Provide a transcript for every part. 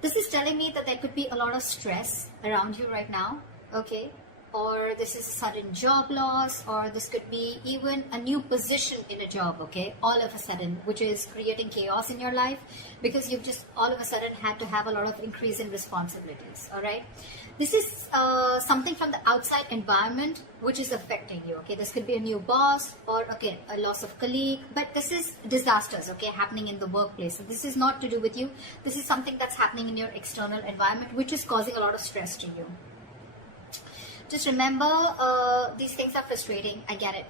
This is telling me that there could be a lot of stress around you right now, okay? Or this is a sudden job loss, or this could be even a new position in a job, okay? All of a sudden, which is creating chaos in your life because you've just all of a sudden had to have a lot of increase in responsibilities, all right? This is something from the outside environment which is affecting you, okay? This could be a new boss or, okay, a loss of colleague, but this is disasters, okay, happening in the workplace. So this is not to do with you. This is something that's happening in your external environment which is causing a lot of stress to you. Just remember, these things are frustrating. I get it.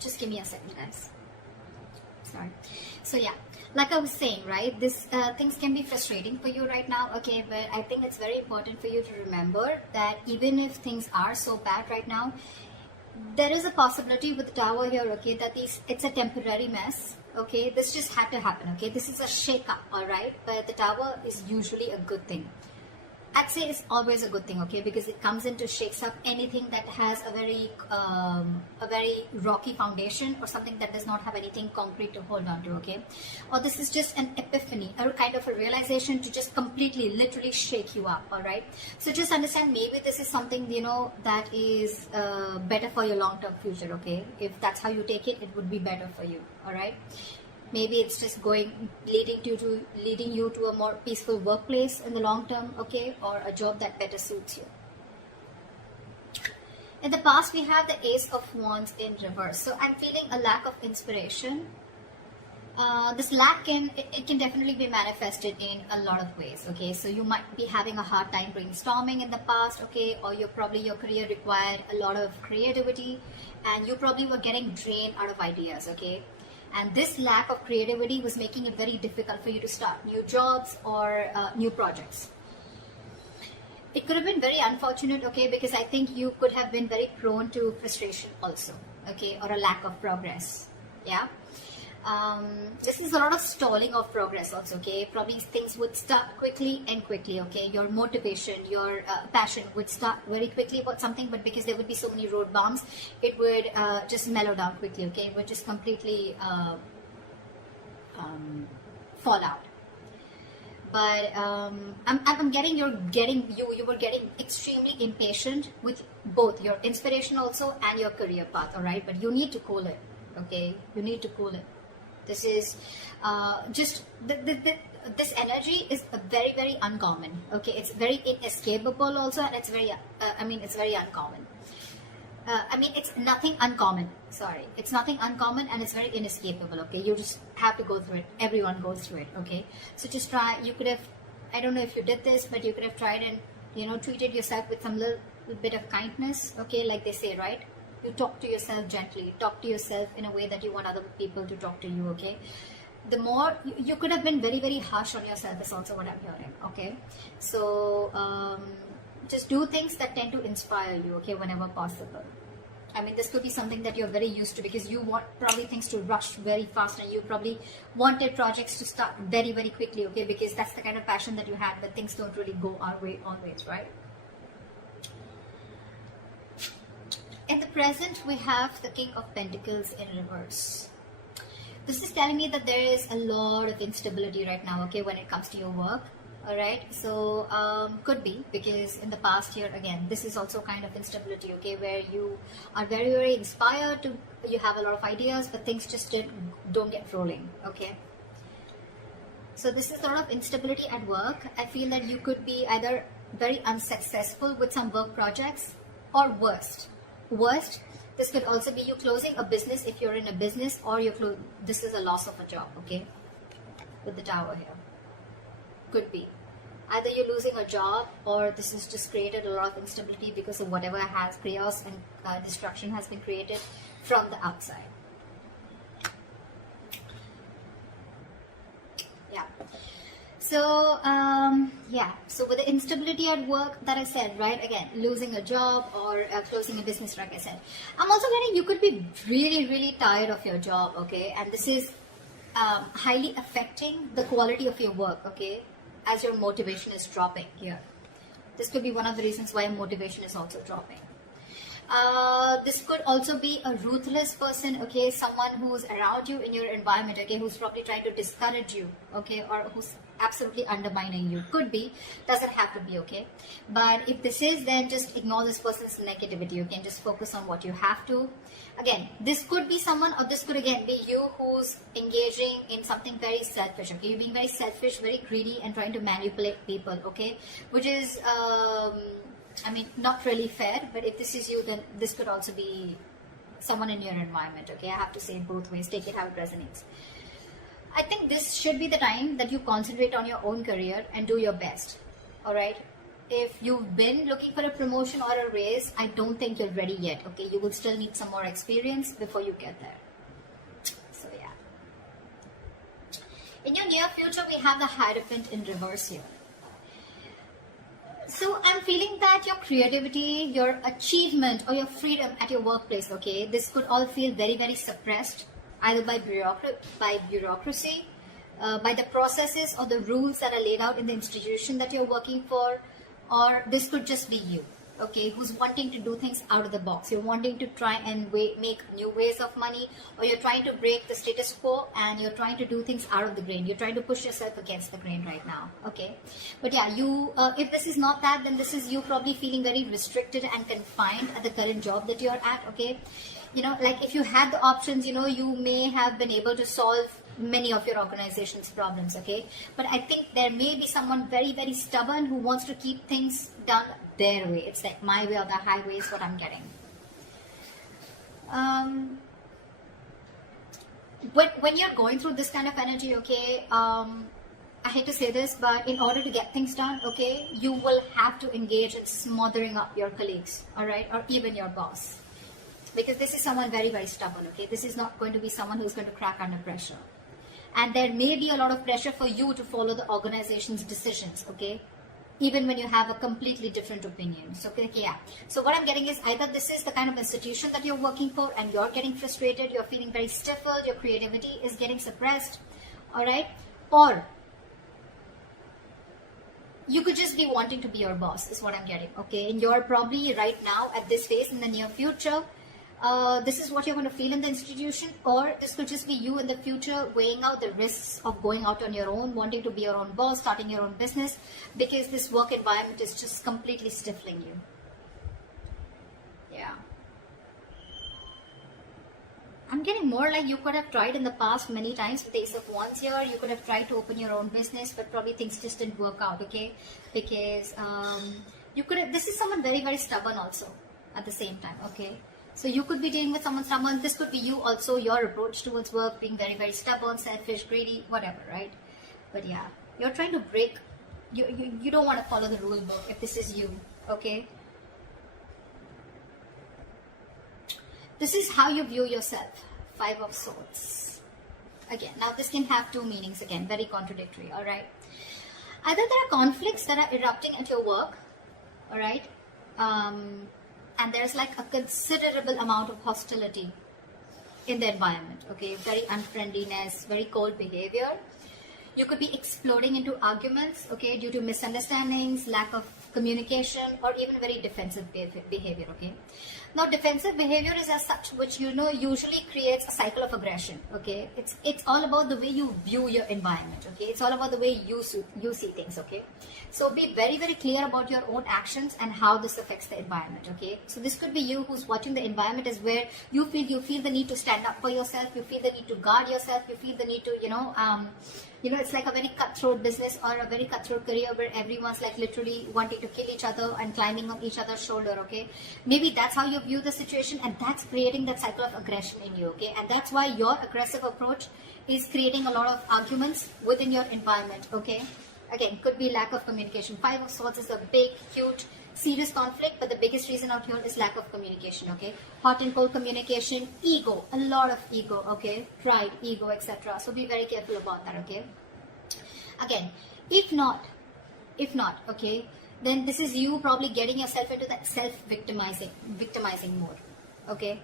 Just give me a second, guys. Sorry. So yeah, like I was saying, right, this things can be frustrating for you right now, okay, but I think it's very important for you to remember that even if things are so bad right now, there is a possibility with the Tower here, okay, that it's a temporary mess, okay. This just had to happen, okay. This is a shake-up, all right, but the Tower is usually a good thing. I'd say it's always a good thing, okay, because it comes in to shakes up anything that has a very rocky foundation, or something that does not have anything concrete to hold on to, okay. Or this is just an epiphany, or kind of a realization to just completely, literally shake you up, all right. So just understand, maybe this is something, you know, that is better for your long-term future, okay. If that's how you take it, it would be better for you, all right. Maybe it's just leading you to a more peaceful workplace in the long term, okay, or a job that better suits you. In the past, we have the Ace of Wands in reverse. So I'm feeling a lack of inspiration. This lack can definitely be manifested in a lot of ways, okay. So you might be having a hard time brainstorming in the past, okay, or your career required a lot of creativity, and you probably were getting drained out of ideas, okay. And this lack of creativity was making it very difficult for you to start new jobs or new projects. It could have been very unfortunate, okay, because I think you could have been very prone to frustration also, okay, or a lack of progress, yeah. This is a lot of stalling of progress also, okay. Probably things would start quickly and quickly, okay. Your motivation, your passion would start very quickly about something, but because there would be so many road bumps, it would just mellow down quickly, okay. It would just completely fall out. But I'm getting you were getting extremely impatient with both your inspiration also and your career path, all right. But you need to cool it, okay. You need to cool it. This is just this energy is very, very uncommon, okay. It's very inescapable also, and it's very it's very uncommon. It's nothing uncommon, sorry, it's nothing uncommon, and it's very inescapable, okay. You just have to go through it. Everyone goes through it, okay. So just try. You could have, I don't know if you did this, but you could have tried and, you know, treated yourself with some little bit of kindness, okay, like they say, right. You talk to yourself gently, talk to yourself in a way that you want other people to talk to you, okay. The more you could have been very, very harsh on yourself is also what I'm hearing, okay. So just do things that tend to inspire you, okay, whenever possible. This could be something that you're very used to, because you want probably things to rush very fast, and you probably wanted projects to start very, very quickly, okay, because that's the kind of passion that you had, but things don't really go our way always, right. In the present, we have the King of Pentacles in reverse. This is telling me that there is a lot of instability right now, okay, when it comes to your work, all right. So could be because in the past year, again, this is also kind of instability, okay, where you are very, very inspired to, you have a lot of ideas, but things just don't get rolling, okay. So this is a lot of instability at work. I feel that you could be either very unsuccessful with some work projects, or worst, this could also be you closing a business if you're in a business, or this is a loss of a job, okay, with the Tower here. Could be either you're losing a job, or this has just created a lot of instability because of whatever has chaos and destruction has been created from the outside. Yeah. So so with the instability at work that I said, right, again, losing a job or closing a business, like I said, I'm also getting you could be really, really tired of your job, okay, and this is highly affecting the quality of your work, okay, as your motivation is dropping here. This could be one of the reasons why motivation is also dropping. This could also be a ruthless person, okay, someone who's around you in your environment, okay, who's probably trying to discourage you, okay, or who's absolutely undermining you. Could be, doesn't have to be, okay. But if this is, then just ignore this person's negativity. You can just focus on what you have to. Again, this could be someone, or this could again be you who's engaging in something very selfish, okay. You're being very selfish, very greedy, and trying to manipulate people, okay, which is I mean, not really fair. But if this is you, then this could also be someone in your environment, okay. I have to say it both ways. Take it how it resonates. I think this should be the time that you concentrate on your own career and do your best. All right. If you've been looking for a promotion or a raise, I don't think you're ready yet. Okay. You will still need some more experience before you get there. So yeah. In your near future, we have the Hierophant in reverse here. So I'm feeling that your creativity, your achievement, or your freedom at your workplace, okay, this could all feel very, very suppressed, either by bureaucracy, by the processes or the rules that are laid out in the institution that you're working for, or this could just be you, okay, who's wanting to do things out of the box. You're wanting to try and make new ways of money, or you're trying to break the status quo and you're trying to do things out of the grain. You're trying to push yourself against the grain right now, okay. But yeah, you if this is not that, then this is you probably feeling very restricted and confined at the current job that you're at, okay. You know, like if you had the options, you know, you may have been able to solve many of your organization's problems, okay. But I think there may be someone very, very stubborn who wants to keep things done their way. It's like my way or the highway is what I'm getting. When you're going through this kind of energy, okay, I hate to say this, but in order to get things done, okay, you will have to engage in smothering up your colleagues, all right, or even your boss. Because this is someone very, very stubborn, okay? This is not going to be someone who's going to crack under pressure. And there may be a lot of pressure for you to follow the organization's decisions, okay? Even when you have a completely different opinion. So, okay, yeah. So what I'm getting is either this is the kind of institution that you're working for and you're getting frustrated, you're feeling very stifled, your creativity is getting suppressed, all right? Or you could just be wanting to be your boss, is what I'm getting, okay? And you're probably right now at this phase in the near future, this is what you're going to feel in the institution, or this could just be you in the future weighing out the risks of going out on your own, wanting to be your own boss, starting your own business, because this work environment is just completely stifling you. Yeah. I'm getting more like you could have tried in the past many times with the Ace of Wands here. You could have tried to open your own business, but probably things just didn't work out, okay? Because you could have, this is someone very, very stubborn also at the same time, okay? So you could be dealing with someone stubborn. This could be you also, your approach towards work, being very, very stubborn, selfish, greedy, whatever, right? But yeah, you're trying to break, you don't want to follow the rule book if this is you, okay? This is how you view yourself. 5 of Swords. Again, now this can have two meanings again, very contradictory, all right? Either there are conflicts that are erupting at your work, all right? And there's like a considerable amount of hostility in the environment, okay? Very unfriendliness, very cold behavior. You could be exploding into arguments, okay, due to misunderstandings, lack of communication, or even very defensive behavior, okay? Now, defensive behavior is as such, which, you know, usually creates a cycle of aggression, okay? It's all about the way you view your environment, okay? It's all about the way you see things, okay? So be very, very clear about your own actions and how this affects the environment, okay? So this could be you who's watching the environment as where you feel the need to stand up for yourself, you feel the need to guard yourself, you feel the need to, it's like a very cutthroat business or a very cutthroat career where everyone's like literally wanting to kill each other and climbing on each other's shoulder, okay? Maybe that's how you view the situation, and that's creating that cycle of aggression in you, okay? And that's why your aggressive approach is creating a lot of arguments within your environment, okay? Again, could be lack of communication. 5 of Swords is a big, huge, serious conflict, but the biggest reason out here is lack of communication, okay? Hot and cold communication, ego, a lot of ego, okay? Pride, ego, etc. So be very careful about that, okay? Again, if not, okay, then this is you probably getting yourself into that victimizing mode, okay?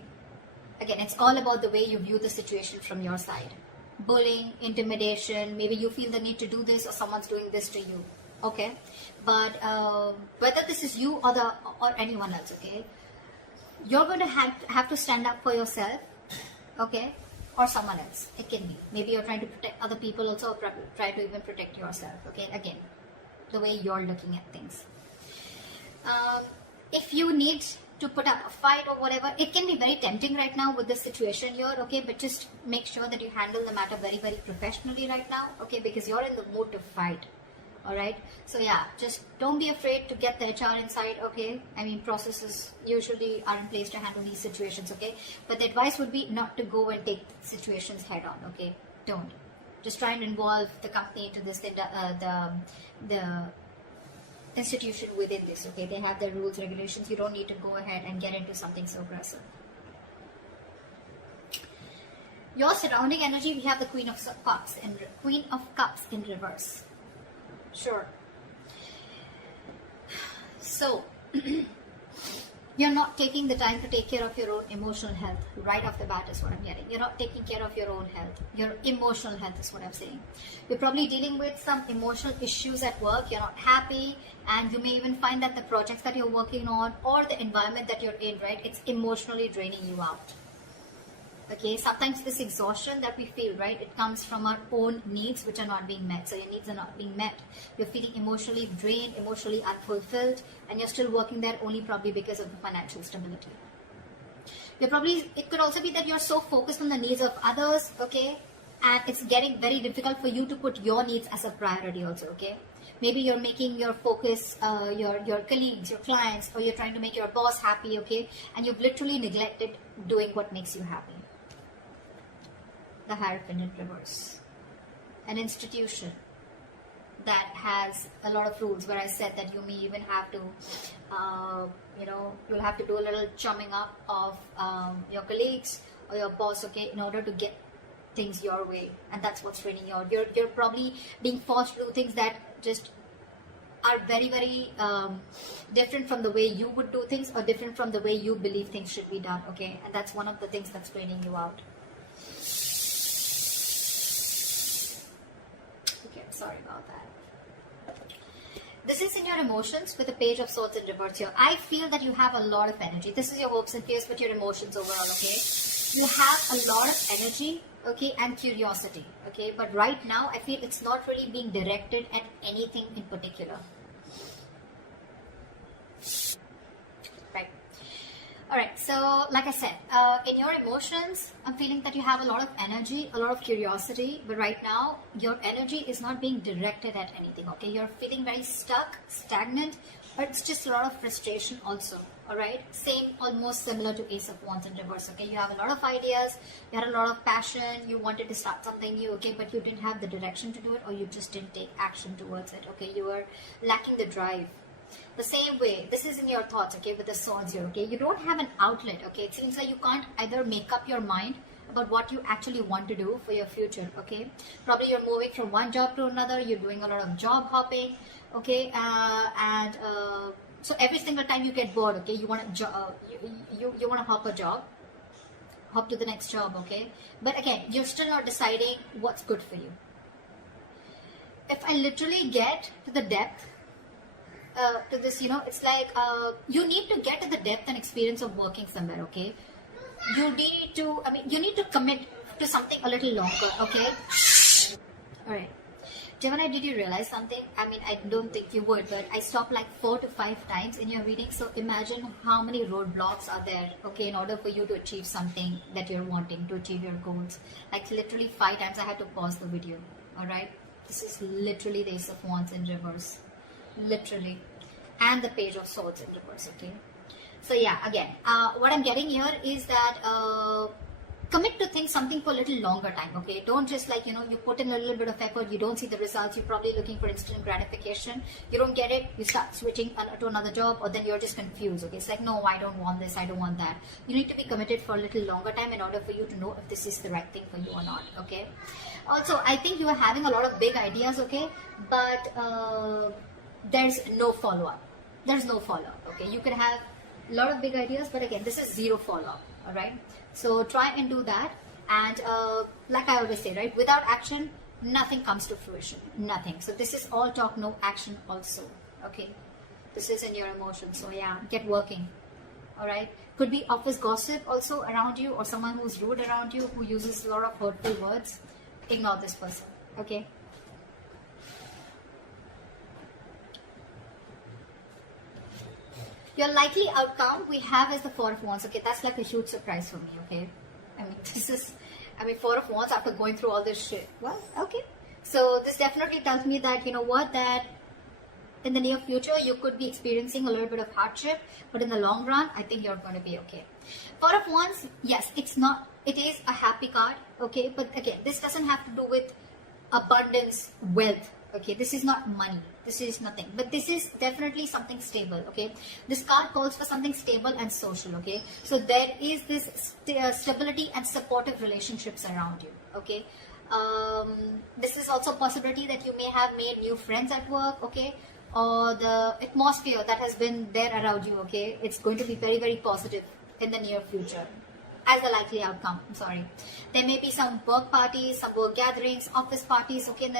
Again, it's all about the way you view the situation from your side. Bullying, intimidation, maybe you feel the need to do this or someone's doing this to you, okay? But whether this is you or anyone else, okay, you're going to have to stand up for yourself, okay, or someone else. It can be. Maybe you're trying to protect other people also, or try to even protect yourself, okay. Again, the way you're looking at things. If you need to put up a fight or whatever, it can be very tempting right now with this situation here, okay, but just make sure that you handle the matter very, very professionally right now, okay, because you're in the mood to fight. All right, so yeah, just don't be afraid to get the HR inside, okay. I mean, processes usually are in place to handle these situations, okay, but the advice would be not to go and take situations head on, okay. Don't. Just try and involve the company to this, the institution within this, okay. They have their rules, regulations. You don't need to go ahead and get into something so aggressive. Your surrounding energy, we have the Queen of Cups in reverse. Sure. So you're not taking the time to take care of your own emotional health right off the bat is what I'm getting. You're not taking care of your own health. Your emotional health is what I'm saying. You're probably dealing with some emotional issues at work. You're not happy, and you may even find that the projects that you're working on or the environment that you're in, right, it's emotionally draining you out. Okay, sometimes this exhaustion that we feel, right, it comes from our own needs which are not being met. So your needs are not being met. You're feeling emotionally drained, emotionally unfulfilled, and you're still working there only probably because of the financial stability. It could also be that you're so focused on the needs of others, okay, and it's getting very difficult for you to put your needs as a priority also, okay. Maybe you're making your focus your colleagues, your clients, or you're trying to make your boss happy, okay, and you've literally neglected doing what makes you happy. The Hierophant in reverse. An institution that has a lot of rules, where I said that you may even have to, you'll have to do a little chumming up of your colleagues or your boss, okay, in order to get things your way. And that's what's draining you out. You're probably being forced to do things that just are very, very different from the way you would do things, or different from the way you believe things should be done, okay. And that's one of the things that's draining you out. Sorry about that. This is in your emotions with the Page of Swords in reverse here. I feel that you have a lot of energy. This is your hopes and fears, but your emotions overall, okay? You have a lot of energy, okay, and curiosity, okay? But right now, I feel it's not really being directed at anything in particular. Right. Alright, so like I said, in your emotions, I'm feeling that you have a lot of energy, a lot of curiosity, but right now, your energy is not being directed at anything, okay? You're feeling very stuck, stagnant, but it's just a lot of frustration also, alright? Same, almost similar to Ace of Wands in reverse, okay? You have a lot of ideas, you had a lot of passion, you wanted to start something new, okay? But you didn't have the direction to do it, or you just didn't take action towards it, okay? You were lacking the drive. The same way, this is in your thoughts, okay, with the swords here, okay? You don't have an outlet, okay? It seems like you can't either make up your mind about what you actually want to do for your future, okay? Probably you're moving from one job to another, you're doing a lot of job hopping, okay? So every single time you get bored, okay, you want to you want to hop a job, hop to the next job, okay? But again, you're still not deciding what's good for you. If I literally get to the depth to this, it's like you need to get to the depth and experience of working somewhere, okay? You need to commit to something a little longer, okay? Alright. Gemini, did you realize something? I mean, I don't think you would, but I stopped like 4 to 5 times in your reading. So imagine how many roadblocks are there, okay, in order for you to achieve something that you're wanting, to achieve your goals. Like literally 5 times I had to pause the video, alright? This is literally the Ace of Wands in reverse. Literally. And the Page of Swords in reverse, okay? So yeah, again, what I'm getting here is that commit to something for a little longer time, okay? Don't just like, you put in a little bit of effort, you don't see the results, you're probably looking for instant gratification, you don't get it, you start switching to another job, or then you're just confused, okay? It's like, no, I don't want this, I don't want that. You need to be committed for a little longer time in order for you to know if this is the right thing for you or not, okay? Also, I think you are having a lot of big ideas, okay? But there's no follow-up. There's no follow-up, okay? You can have a lot of big ideas, but again, this is zero follow-up, all right? So try and do that. And like I always say, right, without action, nothing comes to fruition, nothing. So this is all talk, no action also, okay? This is in your emotions, so yeah, get working, all right? Could be office gossip also around you, or someone who's rude around you, who uses a lot of hurtful words. Ignore this person, okay? Your likely outcome we have is the Four of Wands. Okay, that's like a huge surprise for me. Okay, I mean, Four of Wands after going through all this shit. Well, okay. So this definitely tells me that, you know what, that in the near future you could be experiencing a little bit of hardship, but in the long run, I think you're going to be okay. Four of Wands, yes, it is a happy card. Okay, but again, this doesn't have to do with abundance, wealth. Okay, this is not money, this is nothing, but this is definitely something stable. Okay, this card calls for something stable and social. Okay, so there is this stability and supportive relationships around you. Okay, this is also a possibility that you may have made new friends at work. Okay, or the atmosphere that has been there around you. Okay, it's going to be very, very positive in the near future as the likely outcome. I'm sorry, there may be some work parties, some work gatherings, office parties. Okay,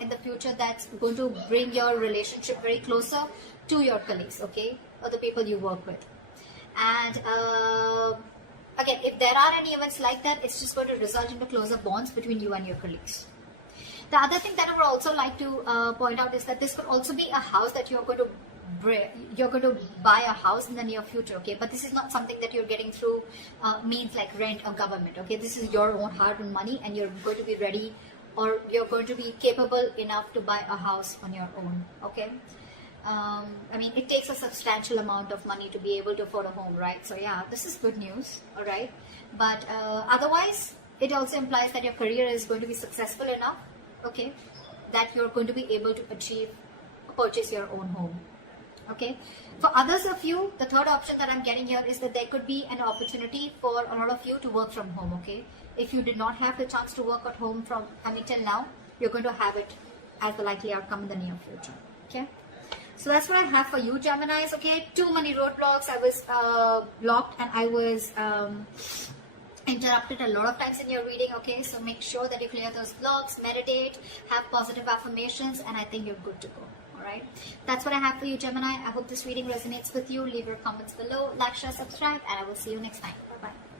in the future, that's going to bring your relationship very closer to your colleagues, okay, or the people you work with. And again, if there are any events like that, it's just going to result into closer bonds between you and your colleagues. The other thing that I would also like to point out is that this could also be a house that you're going to buy a house in the near future. Okay, but this is not something that you're getting through means like rent or government. Okay, this is your own hard-earned money, and you're going to be ready, or you're going to be capable enough to buy a house on your own. Okay, I mean, it takes a substantial amount of money to be able to afford a home, right? So yeah, this is good news. All right, but otherwise, it also implies that your career is going to be successful enough. Okay, that you're going to be able to purchase your own home. Okay, for others of you, the third option that I'm getting here is that there could be an opportunity for a lot of you to work from home. Okay, if you did not have the chance to work at home till now, you're going to have it as the likely outcome in the near future. Okay, so that's what I have for you, Geminis. Okay, too many roadblocks. I was blocked, and I was interrupted a lot of times in your reading. Okay, so make sure that you clear those blocks, meditate, have positive affirmations, and I think you're good to go. Alright, that's what I have for you, Gemini. I hope this reading resonates with you. Leave your comments below, like, share, subscribe, and I will see you next time. Bye bye.